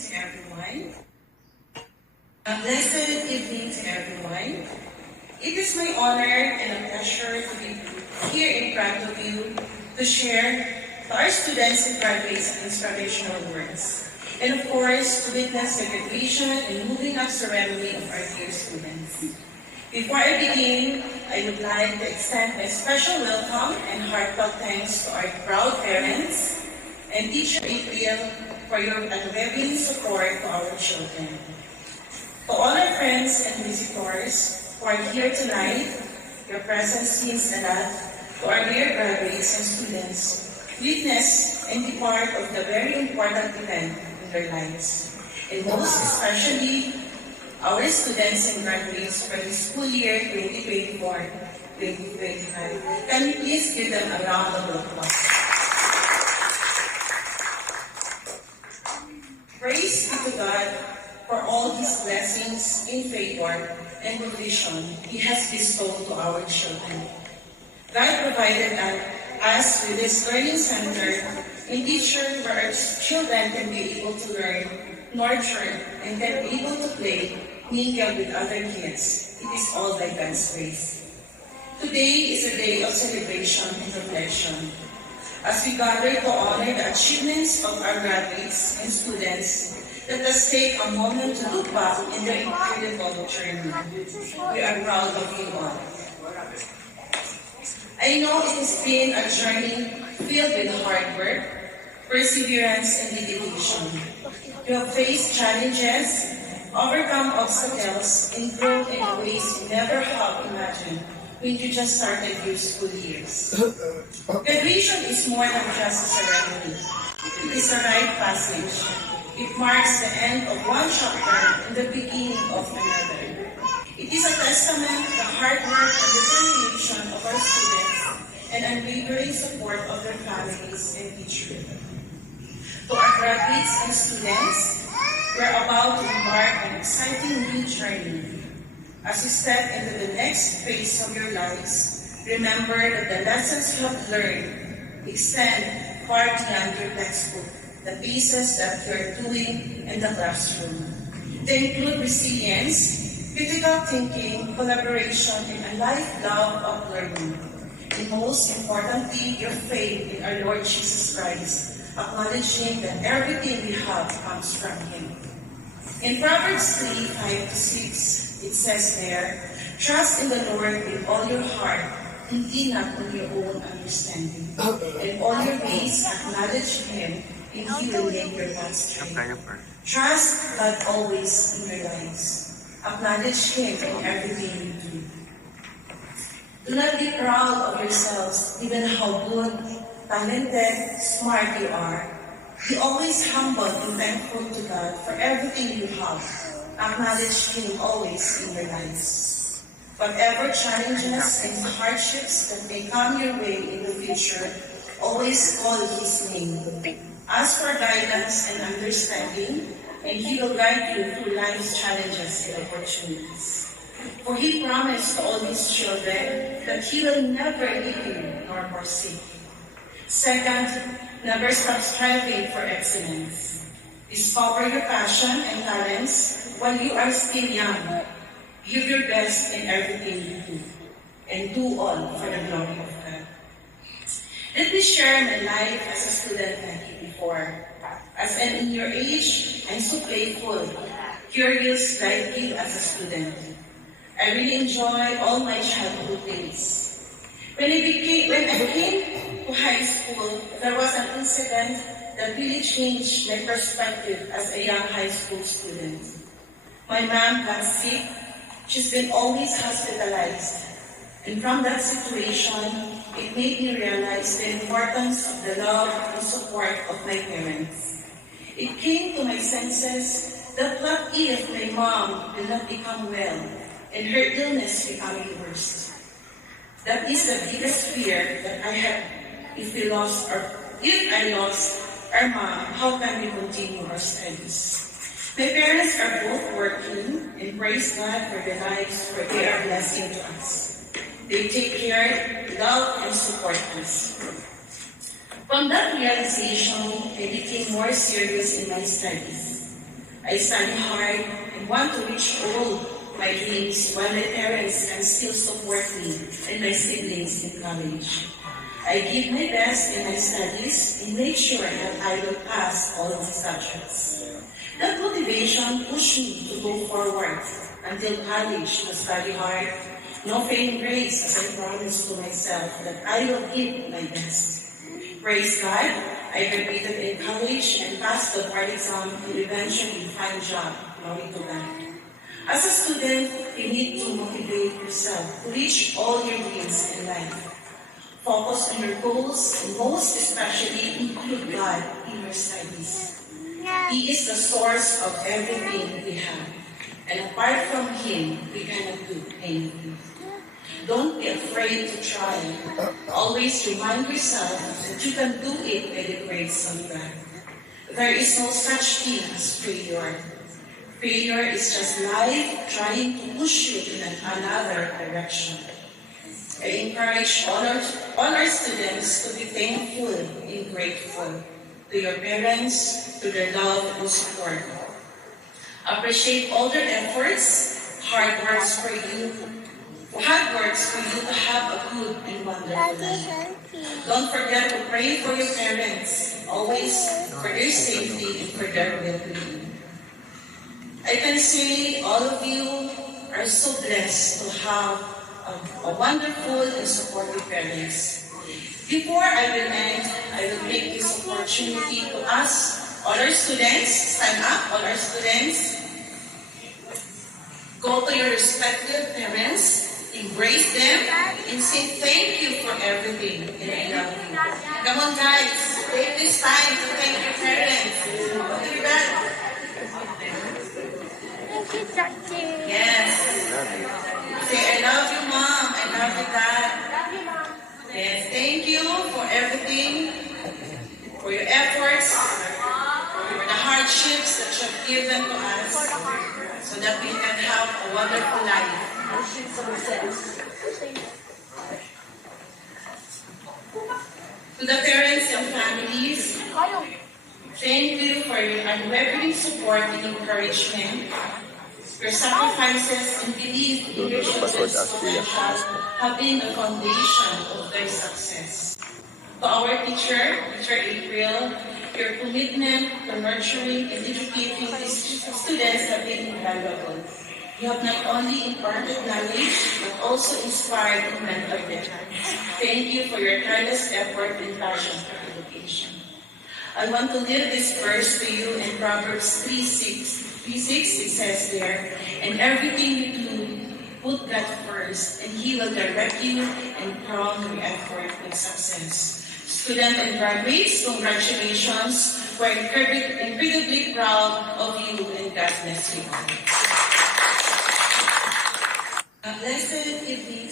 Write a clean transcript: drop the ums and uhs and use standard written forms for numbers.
to everyone. A blessed evening to everyone. It is my honor and a pleasure to be here in front of you to share to our students and graduates an inspirational words. And of course, to witness the graduation and moving up ceremony of our dear students. Before I begin, I would like to extend my special welcome and heartfelt thanks to our proud parents and teacher April for your unwavering support to our children. To all our friends and visitors who are here tonight, your presence means a lot to our dear graduates and students. Witness and be part of the very important event in their lives. And most especially, our students and graduates for the school year 2024-2025. Can you please give them a round of applause? Praise be to God for all His blessings in favor and provision He has bestowed to our children. God provided us with this learning center and teacher where our children can be able to learn, nurture, and can be able to play, mingle with other kids. It is all by God's grace. Today is a day of celebration and reflection. As we gather to honor the achievements of our graduates and students, let us take a moment to look back in their incredible journey. We are proud of you all. I know it has been a journey filled with hard work, perseverance, and dedication. You have faced challenges, overcome obstacles, and grown in ways you never have imagined when you just started your school years. Graduation is more than just a ceremony. It is a rite passage. It marks the end of one chapter and the beginning of another. It is a testament to the hard work and determination of our students and unwavering support of their families and teachers. To our graduates and students, we are about to embark on an exciting new journey. As you step into the next phase of your lives, remember that the lessons you have learned extend far beyond your textbook, the pieces that you are doing in the classroom. They include resilience, critical thinking, collaboration, and a life love of learning. And most importantly, your faith in our Lord Jesus Christ, acknowledging that everything we have comes from Him. In Proverbs 3:5-6, it says there, "Trust in the Lord with all your heart, and lean not on your own understanding. In all your ways acknowledge Him, and He will make your paths straight." Trust God always in your lives. Acknowledge Him in everything you do. Do not be proud of yourselves, even how good, talented, smart you are. Be always humble and thankful to God for everything you have. Acknowledge Him always in your lives. Whatever challenges and hardships that may come your way in the future, always call His name. Ask for guidance and understanding, and He will guide you through life's challenges and opportunities. For He promised to all His children that He will never leave you nor forsake you. Second, never stop striving for excellence. Discover your passion and talents while you are still young. Give your best in everything you do, and do all for the glory of God. Let me share my life as a student like you before. As in your age, I'm so playful, curious like you as a student. I really enjoy all my childhood days. When I came to high school, there was an incident that really changed my perspective as a young high school student. My mom got sick. She's been always hospitalized. And from that situation, it made me realize the importance of the love and support of my parents. It came to my senses that what if my mom will not become well and her illness becoming worse? That is the biggest fear that I had. If I lost our mom, how can we continue our studies? My parents are both working, and praise God for their lives, for they are a blessing to us. They take care, love, and support us. From that realization, I became more serious in my studies. I study hard and want to reach all my dreams while my parents can still support me and my siblings in college. I give my best in my studies and make sure that I will pass all my subjects. That motivation pushed me to go forward until college to study hard, no failing grades as I promised to myself that I will give my best. Praise God, I graduated in college and passed the board exam and eventually find a job. Glory to God. As a student, you need to motivate yourself to reach all your dreams in life. Focus on your goals and most especially include God in your studies. He is the source of everything we have. And apart from Him, we cannot do anything. Don't be afraid to try. Always remind yourself that you can do it by the grace of God. There is no such thing as failure. Failure is just life trying to push you in another direction. I encourage all our students to be thankful and grateful to your parents, to their love and support. Appreciate all their efforts, hard works for you to have a good and wonderful life. Don't forget to pray for your parents, always for their safety and for their well-being. I can say all of you are so blessed to have a wonderful and supportive parents. Before I will end, I will make this opportunity to ask all our students, stand up, all our students, go to your respective parents, embrace them, and say thank you for everything, and I love you. Come on guys, take this time to thank your parents. What do you got? Thank you, Daddy. Yes. Say, I love you, Mom. I love you, Dad. Love you, Mom. Yes, thank you for everything, for your efforts, for the hardships that you have given to us, so that we can have a wonderful life. To the parents and families, thank you for your unwavering support and encouragement. Your sacrifices and belief in your children's potential have been the foundation of their success. To our teacher, Teacher April, your commitment to nurturing and educating these students have been invaluable. You have not only imparted knowledge, but also inspired and mentored them. Thank you for your tireless effort and passion for education. I want to leave this verse to you in Proverbs 3:6. It says there, and everything you do, put God first, and He will direct you and crown your effort with success. Students and graduates, congratulations. We're incredibly proud of you, and God bless you all. A blessed evening.